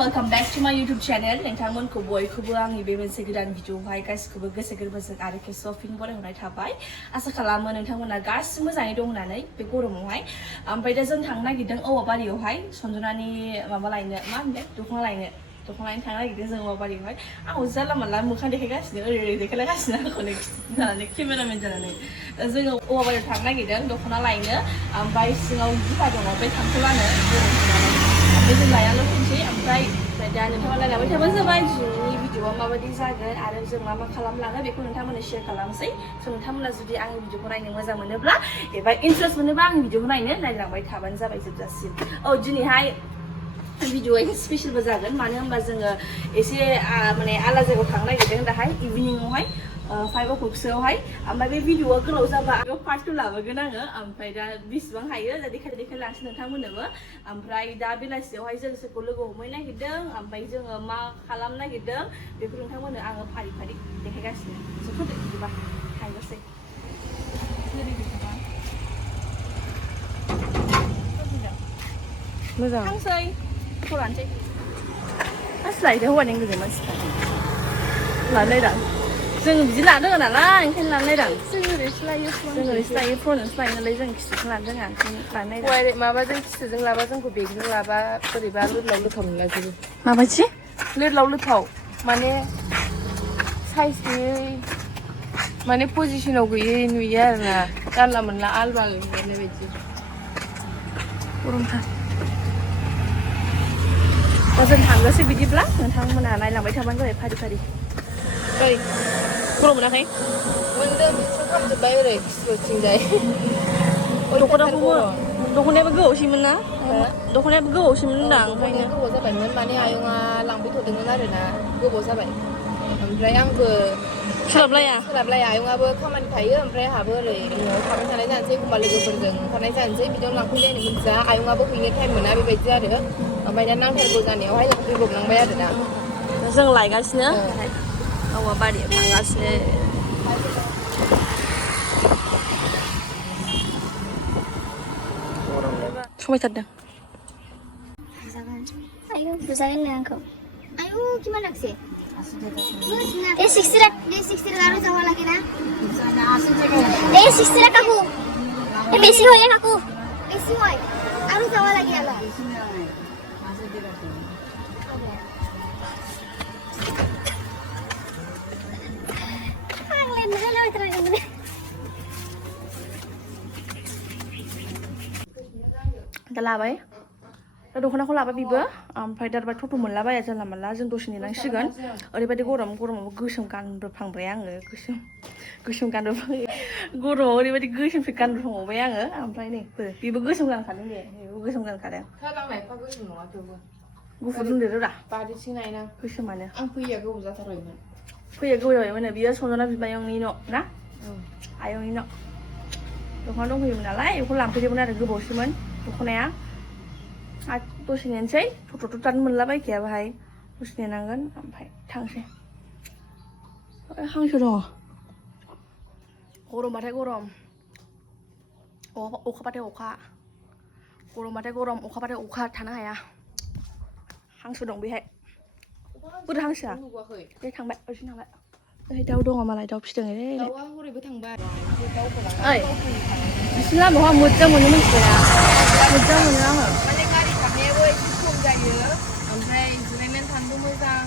welcome back to my YouTube channel. नोंथांमोनखौ बयखौबो आंनि बे मोनसे गोदान भिडिअआवहाय गासिखौबो गोसो गोरबोजों आरो खेबसेबाव फिन बरायहरनाय थाबाय। आसा खालामो नोंथांमोना गासिबो मोजाङै दं होननानै बे गरमावहाय। ओमफ्राय दा जों थांनो नागिरदों औवाबारियावहाय सनजनानि माबा लायनो मा होनदों दख'ना लायनो थांनो नागिरदों जों औवाबारियावहाय। आंखौ जानला मोनला मोखां देखायगासिनो ओरै देखायलागासिनो आंखौनो जानानै केमेरामेन जानानै। जोङो औवाबारियाव थांनो नागिरदों दख'ना लायनो ओमफ्राय सिङाव जुथा दङ बे थांथ'लानो ओमफ्राय जों लायाल' फैनोसै ओमफ्राय दा नोंथाङा नायलांबाय थाबानो जाबाय दिनैनि भिडिअआ माबायदि जागोन आरो जों मा खालामलाङो बेखौ नोंथांमोननो शेयार खालामसै। स' नोंथांमोना जुदि आंनि भिडिअखौ नायनो मोजां मोनोब्ला एबा इन्टारेस्ट मोनोब्ला आंनि भिडिअखौ नायलांबाय थाबानो जाबाय जोबजासिम। औ दिनैहाय भिडिअआ एसे स्पेशेलबो जागोन मानो होनबा जोङो एसे माने आलादा जायगायाव थांनो नागिरदों दाहाय इभिनिंआवहाय 5 o'clockसोआवहाय। ओमफ्राय बे भिडिअआ गोलाव जाबा आरो पार्ट 2 लाबोगोन आङो। ओमफ्राय दा बेसेबां हायो देखायलांसै नोंथांमोननोबो। ओमफ्राय दा बेलासियावहाय जों सोरखौ लोगो हमहैनो नागिरदों ओमफ्राय जोङो मा खालामनो नागिरदों बेखौ नोंथांमोननो आङो फारि फारि देखायगासिनो। स' बिदिबा थांनोसै। मोजां थांसै फट'लानोसै मानसि लायदो हौवानि गोजौ मानसिफ्रा लालायदां जों बिदि लानो रोङा नालाय ओंखायनो लानो नायदां। जों ओरैसो लायो फ्रनजोंसो लायो नालाय जों खिथुखौ लानो रोङा ओंखायनो लानो नायदां। माबाजों खिथुजों लाबा जोंखौ बेगजों लाबा बोरैबा लोदलाव लोथाव नुलाजोबो। माबायदि लोदलाव लोथाव माने साइज गैयै माने पजिसनाव गैयै नुयो आरोना जानला मोनला आलबाल नुनाय बायदि। गरमथार जों थांनोसै बिदिब्ला नोंथांमोना नायलांबाय थाबानो जाबाय फारि फारि। ओइ गरम मोनाखै? मोनदों बिदिनो खामजोब्बाय ओरै खिथुथिंजाय। दख'नायाबो गोबावसैमोन ना? दख'नायाबो गोबावसैमोन होनदां दख'नाया ओंखायनो। गोबाव जाबायमोन माने आयंआ लांफैथ'दोंमोन आरोना गोबाव जाबाय। ओमफ्राय आंबो सोलाबलाया आयंआबो खामानि थायो ओमफ्राय आंहाबो ओरै न'आव थाबाय थानाय जानोसै एखमबा लोगोफोरजों ओंखारनाय जानोसै बिदियाव लांफैलायनो मिथिया आयंआबो हैनो टाइम मोना बेबायदि आरो। ओमफ्राय दा नांथारगौ जानायावहाय लांफैब्रबनांबाय आरोना। जों लायगासिनो औवाबारियाव थांगासिनो। समायथारदों। आयौ बुजागोन नो आंखौ। आयौ किमान लागसे? ए 60 টাকা যাওয়া লাগে না? এই 60 টাকা কাকু। এ বেশি হয় কাকু। বেশি হয়। আরো যাওয়া লাগে আলা। পাগলেন না না ভিতরে গেল। दा लाबाय दा दख'नाखौ लाबाय बेबो ओमफ्राय दा टट' मोनलाबाया जानला मोनला जों दसे नेनांसिगोन। ओरैबायदि गरमाव गोसोम गानबोफ्लांबाय आङो गोसोम गानबोफ्लांबाय गरमाव ओरैबायदि गोसोमसो गानबोफ्लांबावबाय आङो। ओमफ्राय नै बेबो गोसोम गानखादों दे बेबो गोसोम गानखादों। गुफुर दंदेरोब्रा बारिथिं नायना गोसोमानो। आं फैया गोबाव जाथारबायमोन। फैया गोबाव जाबायमोन बियो सनजना बिमायंनि न' ना आयंनि न' दख'ना दंफैयोमोन नालाय बेखौ लांफैदोंमोन आरो गोबावसोमोन दख'नाया। आरो दसे नेनोसै टट'थ' दानो मोनलाबायखाया बाहाय दसे नेनांगोन ओमफ्राय थांसै। हांसो दङ गरमबाथाय गरम अखाबाथाय अखा गरमबाथाय गरम अखाबाथाय अखा थानो हाया। हांसो दं बेहाय बोरो हांसोआ बे थांबाय ओरैसिम थांबाय। ओइ दाउ दङ मालाय दाउ फिदों दाउआ हरैबो थांबाय ओइ बिसिनि लामायावहा मोजां मोनो मिथिबायना मोजां मोनो आङो। माने गारि खारनायाबो एसे खम जायो ओमफ्राय जिरायनानै थानोबो मोजां।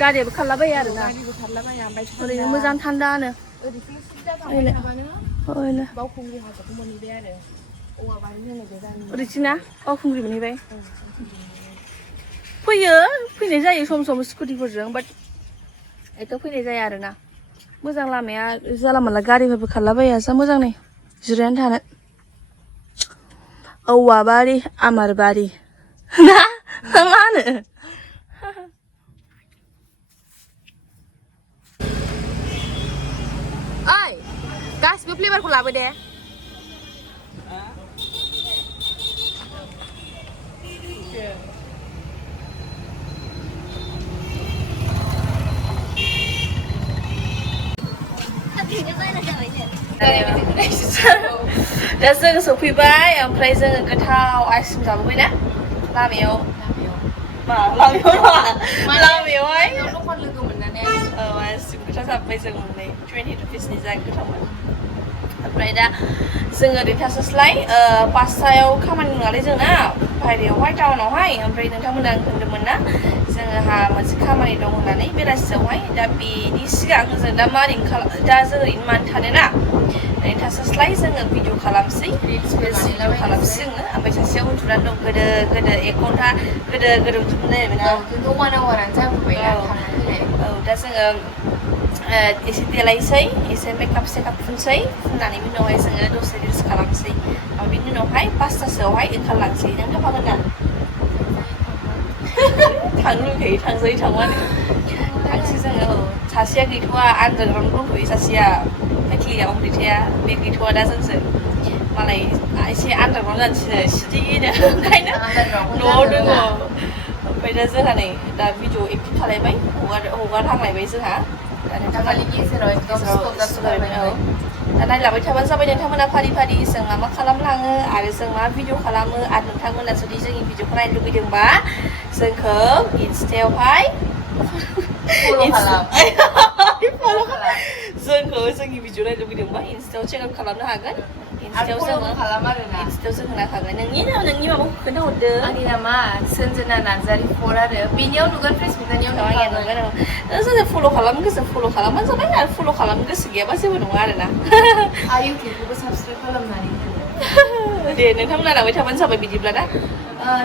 गारियाबो खारलाबायो आरोना गारिबो खारलाबाया ओमफ्राय ओरैनो थान्दा मोजां थान्दानो ओरैथिं सिदा थांबाय थाबानो बावखुंग्रि हाजोखौ मोनहैबाय आरो औवाबारि होनो गोजान ओरैथिं ना बावखुंग्रि मोनहैबाय। फैनाय जायो सम सम स्कुटिफोरजों बाट एथ' फैनाय जाया आरोना। मोजां लामाया जानला मोनला गारिफोरबो खारलाबाया जा मोजां नै जिरायनानै थानो। औवाबारि आमारबारि ना मा होनो? ओइ गासिबो फ्लेभारखौ लाबो दे। दा जों सफैबाय ओमफ्राय जोङो गोथाव आइसक्रिम जाबोबाय ना लामायाव มาเราไม่ว่าเราไม่ไว้ ทุกคนลืมเหมือนนั้นเนี่ย มาสิบก็จะไปจึงใน20 rupees ni saya ke taman. Après dah जोङो दिन्था सस्लाय पासतायाव खामानि नालाय जोंना बायरायावहाय टाउनावहाय ओमफ्राय नोंथांमोना होनदोंमोन ना जोंहा मोनसे खामानि दं होननानै बेलासियावहाय दा बेनि सिगां जों दा मारै दा जों ओरैनो मानो थानो ना दिन्था सस्लाय जोङो भिडिअ खालामसै भिडिअ खालामसै जोङो ओमफ्राय सासेया उन्दुनानै दं गोदो 1 घन्टा गोदो उन्दुनाय ना खिन्थु 1 आवारानो जाबोबाय ना थांनाय दा जोङो एसे देलायसै एसे मेकआप सेकआप फुनसै फुननानै उनावहाय जोङो दसे रिल्स खालामसै बिनि उनावहाय 5तासोआवहाय ओंखारलांसै नों थांफागोन ना थांनो लुगैयो थांसै थांबानो थांसै जोङो सासेया गैथ'वा आन्दारग्राउन्ड दंथ'यो सासेया फेक्लियाव गैथाया बे गैथ'वा दा जोंसो मालाय एसे आन्दारग्राउन्ड जानोसै सिरिनो ओंखायनो न'आव दङ ओमफ्राय दा जोंहा नै दा भिडिअ एक्टिभ खालायबाय हगारहांलायबाय जोंहा दाखालि गेजेराव एकदम दा नायलांबाय थाबानो जाबाय नोंथांमोना फारि फारि जों मा खालामलाङो आरो जों मा भिडिअ खालामो आरो नोंथांमोना जुदि जोंनि भिडिअखौ नायनो लुगैदोंबा जोंखौ इन्स्टायावहाय जोंखौ जोंनि भिडिअ नायनो लुगैदोंबा इन्स्टायाव चेक आउट खालामनो हागोन इन्स्टायाव जोङो इन्स्टायाव जों होना हागोन नोंनि माबाखौ खोन्थाहरदो आंनि नामा सोनजना नार्जारि 4 आरो बेनियाव नुगोन फेसबुकनियाव नुगोन जों फल' खालामनो गोसो फल' खालामबानो जाबाय आरो फल' खालामनो गोसो गैयाबा जेबो नङा आरोना आरो इउटिउबखौबो साबसक्राइब खालामनानै दे नोंथांमोना लांबाय थाबानो जाबाय बिदिब्ला ना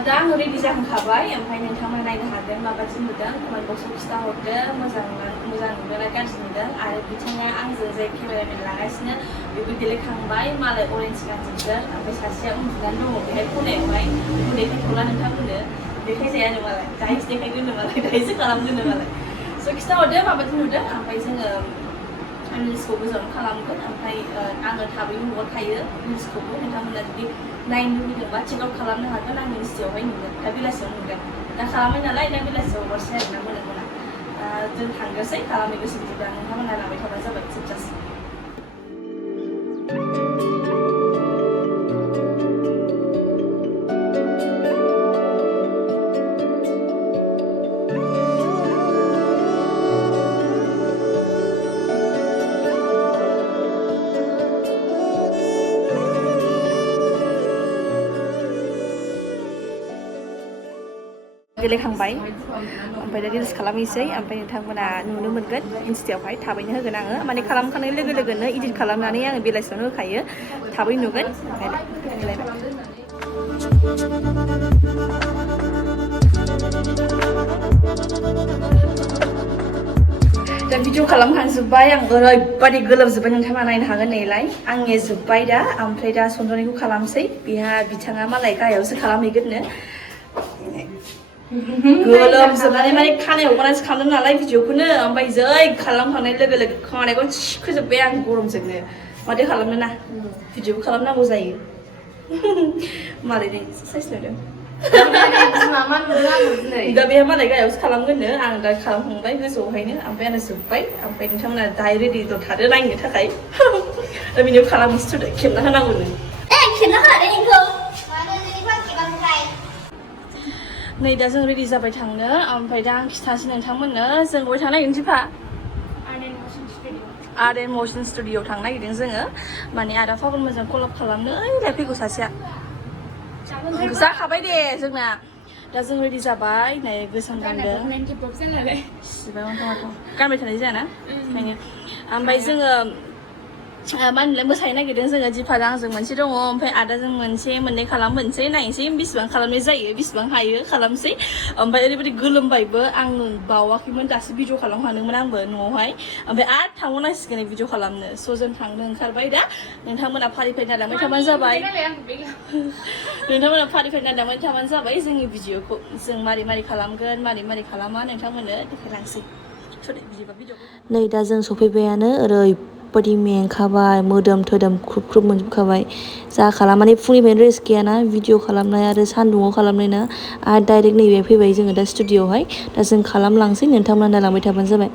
दा आङो रेडि जाखांखाबाय ओमफ्राय नोंथांमोना नायनो हागोन माबायदि नुदों कमेन्ट बक्सआव खिन्थाहरदो मोजां नुदों ना गाज्रि नुदों आरो बिथाङा आंजों जाय केमेरामेन लागासिनो बेबो देलायखांबाय मालाय अरेन्ज गानजोबदों ओमफ्राय सासेया उन्दुनानै दङ बेहाय खनायावहाय बेखौ देखायथ'ला नोंथांमोननो देखायजायानो मालाय दाहायसो देखायगोननो मालाय दाहायसो खालामगोननो मालाय स' खिन्थाहरदो माबायदि नुदों ओमफ्राय जोङो रिल्सखौ गोजान खालामगोन ओमफ्राय आङो थाबैनो हगारखायो रिल्सखौबो नोंथांमोना जुदि नायनो लुगैदोंबा चेक आउट खालामनो हागोन आंनि इन्स्टायावहाय नुगोन दा बेलासियाव नुगोन दा खालामबाय नालाय दा बेलासियाव हगारसै आरोना मोना जों थांग्रोसै खालामनो गोसो बिदिब्ला नोंथांमोना लांबाय थाबानो जाबाय जोबजासिम गेलेखांबाय ओमफ्राय दा रिल्स खालामनोसै ओमफ्राय नोंथांमोना नुनो मोनगोन इन्स्टायावहाय थाबैनो होगोन आङो माने खालामखांनाय लोगो लोगोनो इडिट खालामनानै आङो बेलासियावनो होखायो थाबैनो नुगोन दा भिडिअ खालामखांजोब्बाय आं ओरैबादि गोलोमजोब्बाय नोंथाङा नायनो हागोन नैलाय आंनिया जोब्बाय दा ओमफ्राय दा सनजनायखौ खालामसै बेहा बिथाङा मालाय गाहायावसो खालामहैगोननो गोलोमजोबनानै माने खानायाव हगारनानैसो खालामदों नालाय भिडिअखौनो ओमफ्राय जै खालामखांनाय लोगो लोगो खानायखौ थिखोजोब्बाय आं गरमजोंनो माथो खालामनो ना भिडिअबो खालामनांगौ जायो मालाय एक्सारसाइस नुदों दा बेहा मालाय गाहायावसो खालामगोननो आं दा खालामखांबाय गोजौआवहायनो ओमफ्राय आंना जोब्बाय ओमफ्य नोंथांमोना दाहाय रेडिल' थादो नायनो थाखाय दा बेनियाव खालामनोसै खेबना होनांगौनो नै दा जों रेडि जाबाय थांनो ओमफ्राय दा आं खिथासै नोंथांमोननो जों बहाय थांनो नागिरदों जिफा आर्ट एन्ड मसन स्टुडिअ'आव थांनो नागिरदों जोङो माने आदा फागुन मोजां कलाब खालामनो ओइलाय फैगौ सासेया जाखाबाय दे जोंना दा जों रेडि जाबाय नै गोसोम गानदों सिबाय गानबाय थानाय जायाना ओंखायनो ओमफ्राय जोङो मा होनलाय मोसानो नागिरदों जोङो दिफाजों आंजों मोनसे दङ ओमफ्राय आदाजों मोननै खालामनोसै नायनोसै बेसेबां खालामनाय जायो बेसेबां हायो खालामसै ओमफ्राय ओरैबायदि गोलोमबायबो आं बावाखैमोन दासो भिडिअ खालामखादोंमोन आंबो न'आवहाय ओमफ्राय आरो थांबावनांसिगोन भिडिअ खालामनो स' जों थांनो ओंखारबाय दा नोंथांमोना फारि फारि नायलांबाय थाबानो जाबाय नोंथांमोना फारि फारि नायलांबाय थाबानो जाबाय जोंनि भिडिअखौ जों मारै मारै खालामगोन मारै खालामा नोंथांमोननो देखायलांसै नै दा जों सफैबायानो ओरैबायदि मेंखाबाय मोदोम थोदोम ख्रुब ख्रुब मोनजोबखाबाय जा खालामनानै फुंनिफ्रायनो रेस्ट गैयाना भिडिअ खालामनाय आरो सान्दुङाव खालामनाय ना आरो डाइरेक्ट नैबे फैबाय जोङो दा स्टुडिअआवहाय दा जों खालामलांसै नोंथांमोना नायलांबाय थाबानो जाबाय